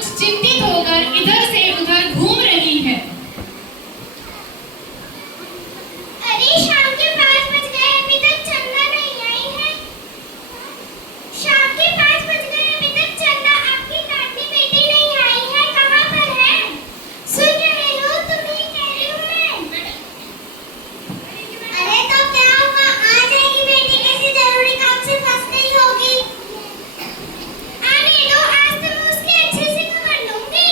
कुछ चिंतित होकर इधर से उधर घूम रही है। अरे शाम के 5 बज गए, अभी तक चंदा नहीं आई है। शाम के 5 बज गए, अभी तक चंदा आपकी लाडली बेटी नहीं आई है। कहाँ पर है? सुन रहे हो? तुम्हें कह रही हूँ मैं। अरे तो क्या हुआ? आ जाएगी बेटी, किसी जरूरी काम से फंस गई होगी। आने दो, आज तो मैं उसकी अच्छे से खबर लूंगी।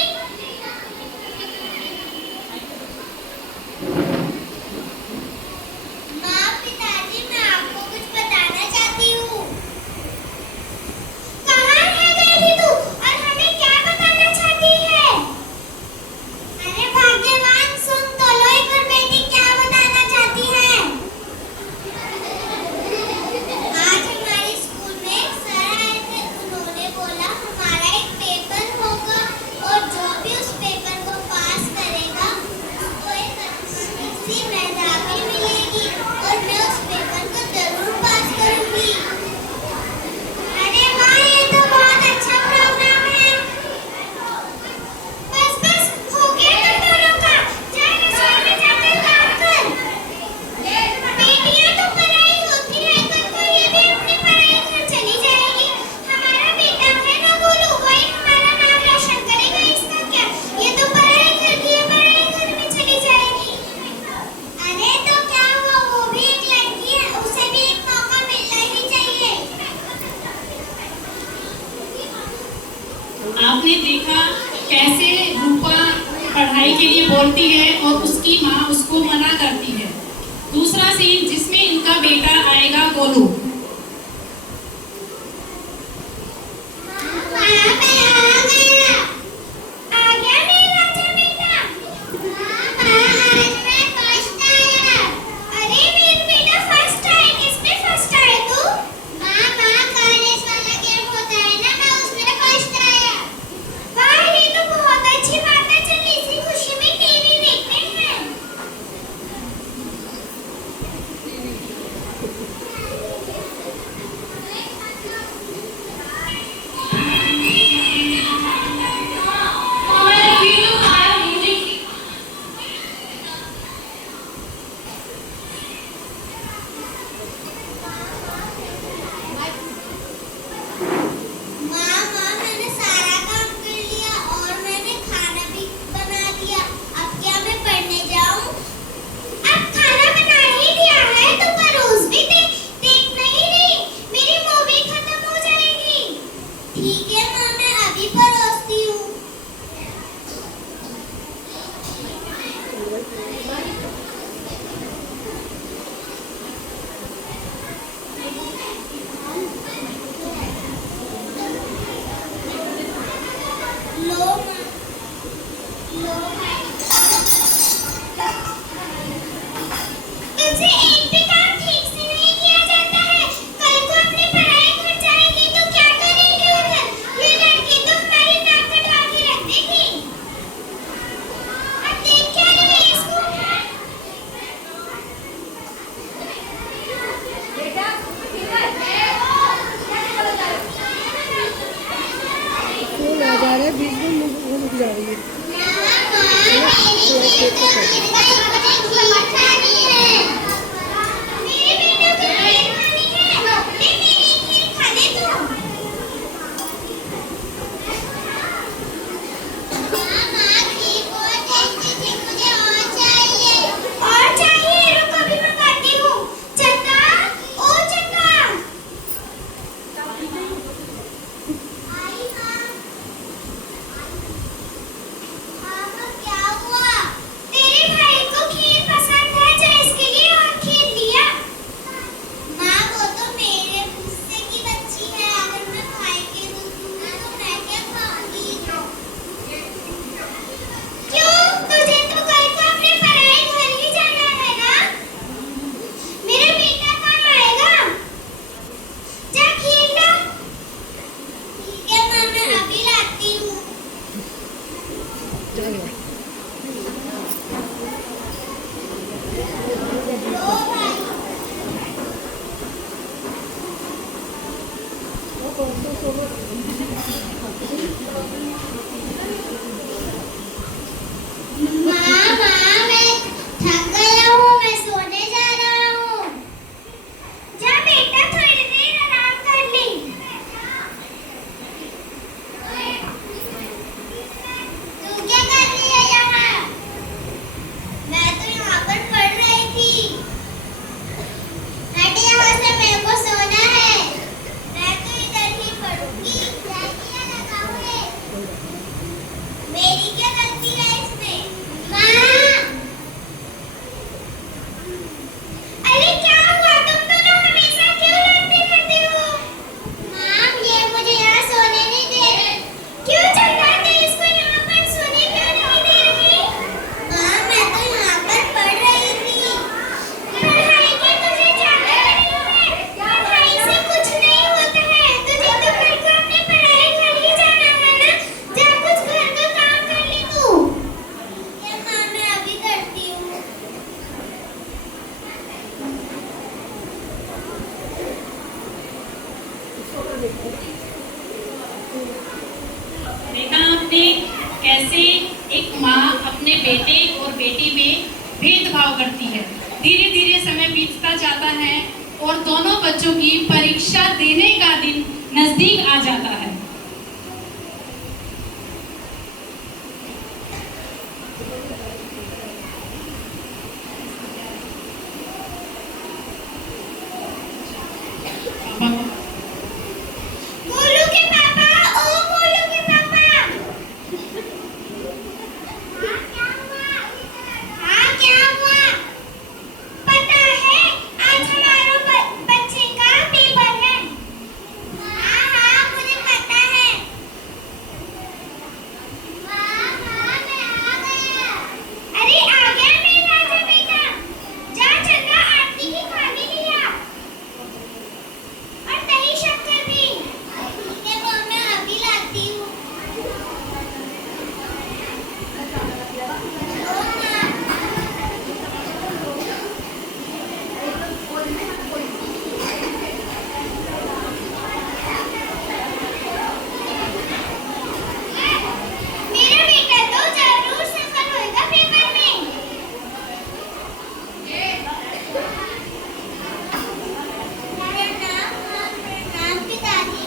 माँ, पिताजी, मैं आपको कुछ बताना चाहती हूँ। कहाँ है बेटी तू? और हमें क्या बताना चाहती है? अरे भाग्यवान, सुन तो लो एक बार बेटी क्या बताना चाहती है। आज हमारे स्कूल में एक सर आए थे, उन्होंने बोला हमारा एक पेपर होगा और जो भी उस पेपर को पास करेगा उसको एक अच्छी मेधावी मिलेगी और मैं उस पेपर को जरूर पास करूंगी। अरे वाह, ये तो बहुत अच्छा प्रोग्राम है। बस बस हो गया तुम दोनों का। जा रसोई में जाकर काम कर। बेटियां तो पढ़ाई होती है, कल को ये भी अपनी पढ़ाई कर चली जाएगी। हमारा बेटा है ना गोलू, वही हमारा नाम रोशन करेगा। इसका क्या, ये तो पढ़ाई करती है, पढ़ाई घर में चली जाएगी। अरे तो क्या हुआ, वो भी एक लड़की है, उसे भी एक मौका मिलना ही चाहिए। आपने देखा कैसे रूपा पढ़ाई के लिए बोलती है और उसकी माँ उसको मना करती है। दूसरा सीन जिसमें इनका बेटा आएगा गोलू। आ गया मेरा राजा बेटा। आज मैं फर्स्ट आया। अरे मेरा बेटा फर्स्ट आया, किसमें फर्स्ट आया तू? माँ कॉलेज वाला गेम होता है ना, मैं उसमें फर्स्ट आया। वाह, ये तो बहुत अच्छी बात है। चल इसी खुशी में टीवी देखते हैं। माँ, मैंने सारा काम कर लिया और मैंने खाना भी बना दिया। अब क्या मैं पढ़ने जाऊँ? अब खाना बना ही दिया है तो परोस भी देख नहीं रही। मेरी मूवी खत्म हो जाएगी। ठीक है माँ, मैं अभी परोसती हूँ। लो माँ, लो। तुमसे एक भी काम ठीक से नहीं किया जाता है। कल को अपनी पढ़ाई घर जाएगी तो क्या करेगी उधर? ये लड़की तो हमारी नाक कटवा के रख देगी। अब देख क्या रही है इसको? फूल आ जा रहा है, बीच में वो रुक जा रही है। क्या हुआ? तेरे भाई देखा आपने कैसे एक माँ अपने बेटे और बेटी में भेदभाव करती है। धीरे धीरे समय बीतता जाता है और दोनों बच्चों की परीक्षा देने का दिन नजदीक आ जाता है। गोलू के पापा, ओ गोलू के पापा। हाँ क्या हुआ? पता है आज हमारे बच्चे का पेपर है। हाँ हाँ मुझे पता है। हाँ हाँ मैं आ गया। अरे आ गया मेरा राजा बेटा। जा चंदा आरती की थाली लिया और दही शक्कर भी। ठीक है वो मैं अभी लाती हूँ। मेरा बेटा तो जरूर सफल होगा पेपर में। प्रणाम पिताजी।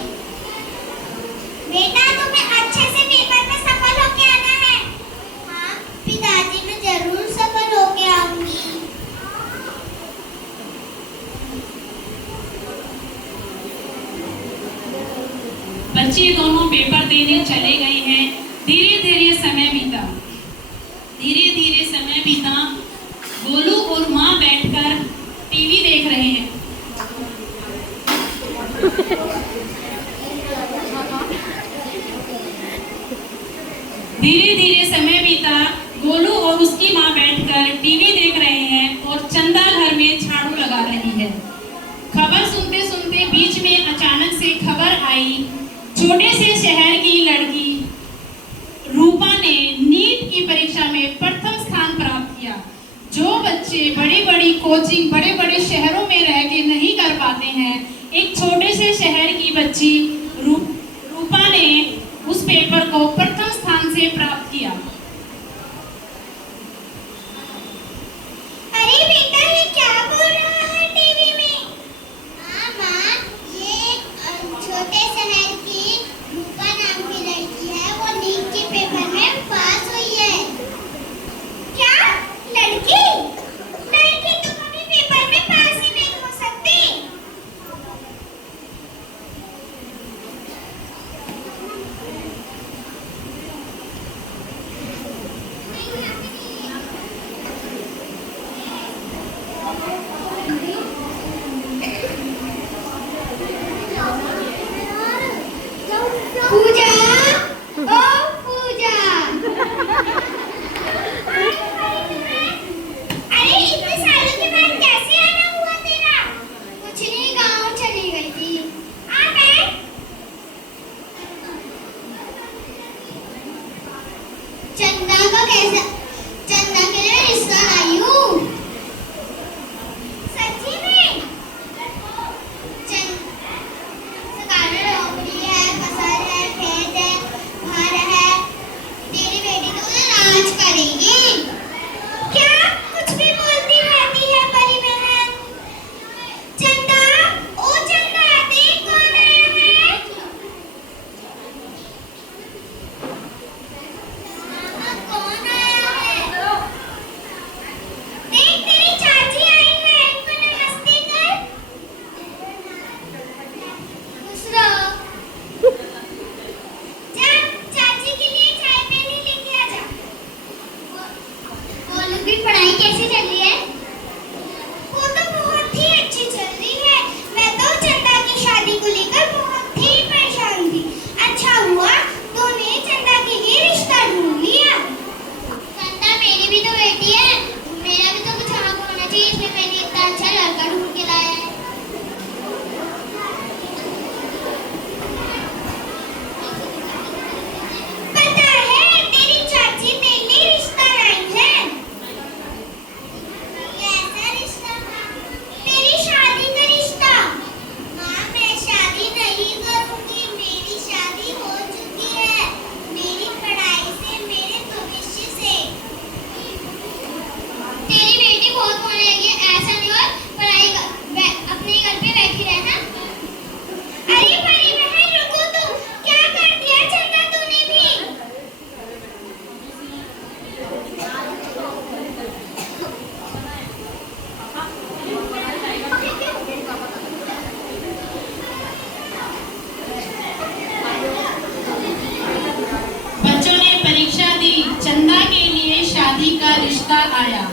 बेटा तुम्हें अच्छे से पेपर में सफल होके आना है। हाँ पिताजी मैं जरूर सफल होके आऊंगी। बच्चे दोनों पेपर देने चले गए हैं। धीरे धीरे समय बीता। धीरे धीरे समय बीता। गोलू और माँ बैठकर टीवी देख रहे हैं। धीरे धीरे समय बीता। गोलू और उसकी माँ बैठकर टीवी देख रहे हैं और चंदा घर में झाड़ू लगा रही है। खबर सुनते सुनते बीच में अचानक से खबर आई, छोटे से शहर की लड़की रूपा ने नीट की परीक्षा में प्रथम स्थान प्राप्त किया। जो बच्चे बड़ी बड़ी कोचिंग बड़े बड़े शहरों में रह के नहीं कर पाते हैं, एक छोटे से शहर की बच्ची रूपा ने उस पेपर को प्रथम स्थान से प्राप्त किया। अरे बेटा ये क्या बोल रहा है टीवी में? हाँ माँ ये छोटे शहर की रूपा नाम की लड़की है। वो नीट के पेपर में पास हुई है। क्या लड़की? लड़की तो कभी पेपर में पास ही नहीं हो सकती। पूजा, ओ पूजा। अरे इतने सालों के बाद कैसे आना हुआ तेरा? कुछ नहीं गाँव चली गई थी। आ बैठ। चंदा का कैसा? चंदा के लिए रिश्ता लाई हूँ। सच्ची में? सरकारी नौकरी है, फसल है, खेत है, घर है। तेरी बेटी तो उधर राज करेगी। क्या कुछ भी बोलती रहती है परी बहन? चंदा, ओ चंदा देख कौन आया है? मामा कौन आया रिश्ता आया।